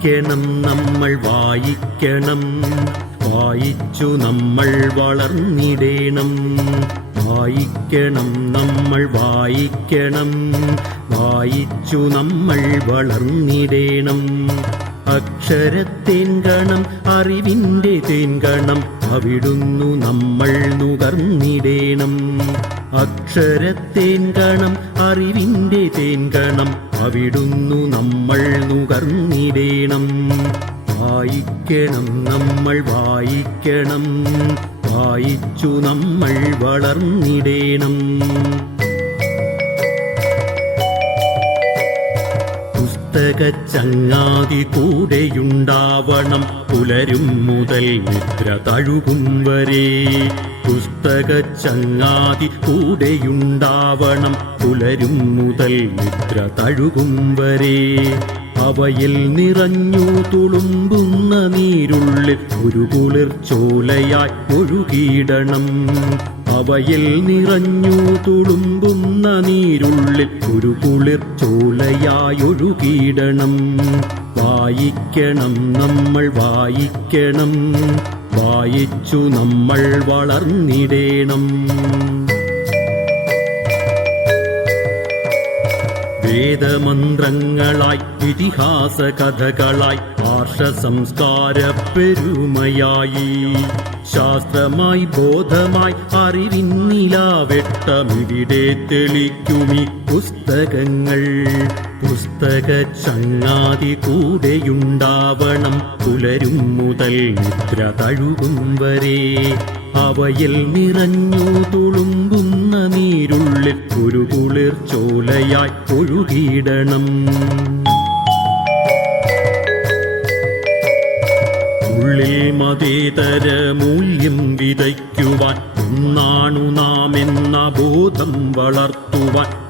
വായിക്കണം നമ്മൾ വായിക്കണം. വായിച്ചു നമ്മൾ വളർന്നിടേണം. വായിക്കണം നമ്മൾ വായിക്കണം. വായിച്ചു നമ്മൾ വളർന്നിടേണം. അക്ഷരത്തേൻകണം അറിവിന്റെ തേൻകണം അവിടുന്നു നമ്മൾ നുകർന്നിടേണം. അക്ഷരത്തേൻകണം അറിവിന്റെ തേൻകണം അവിടുന്നു നമ്മൾ നുകർന്നിടേണം. വായിക്കണം നമ്മൾ വായിക്കണം. വായിച്ചു നമ്മൾ വളർന്നിടേണം. ചങ്ങാതി കൂടെയുണ്ടാവണം പുലരും മുതൽ നിദ്ര തഴുകും വരെ. പുസ്തക ചങ്ങാതി കൂടെയുണ്ടാവണം പുലരും മുതൽ നിദ്ര തഴുകും വരെ. അവയിൽ നിറഞ്ഞു തുളുമ്പുന്ന നീരുള്ളിൽ ഒരു കുളിർ ചോലയായി ഒഴുകിയിടണം. അവയിൽ നിറഞ്ഞു തുളുമ്പുന്ന നീരുള്ളിൽ ഒരു കുളിർ ഒഴുകിയിടണം വായിക്കണം നമ്മൾ വായിക്കണം. വായിച്ചു നമ്മൾ വളർന്നിടേണം. വേദമന്ത്രങ്ങളായി ഇതിഹാസ കഥകളായി ആർഷ സംസ്കാര പെരുമയായി ശാസ്ത്രമായി ബോധമായി അറിവിന്നിലാവെട്ടമിവിടെ തെളിക്കുമി പുസ്തകങ്ങൾ. പുസ്തക ചങ്ങാതി കൂടെയുണ്ടാവണം പുലരും മുതൽ നിദ്ര തഴുകും വരെ. അവയിൽ നിറഞ്ഞു തുളുമ്പുന്ന നീരുള്ളിൽ ഒരു കുളിർ ചോലയായി ഒഴുകിയിടണം. ഉള്ളിൽ മതേതര മൂല്യം വിതയ്ക്കുവാൻ ഒന്നാണു നാം എന്ന ബോധം വളർത്തുവാൻ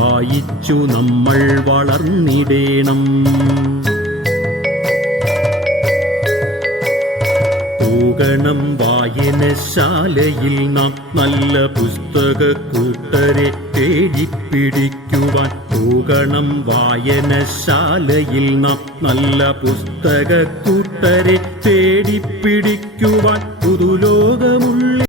വായിച്ചു നമ്മൾ വളർന്നിടേണം. പോകണം വായനശാലയിൽ നാം നല്ല പുസ്തക കൂട്ടരെ തേടിപ്പിടിക്കുവാൻ പോകണം വായനശാലയിൽ നാം നല്ല പുസ്തക കൂട്ടരെ തേടിപ്പിടിക്കുവാൻ പുതുലോകമുള്ള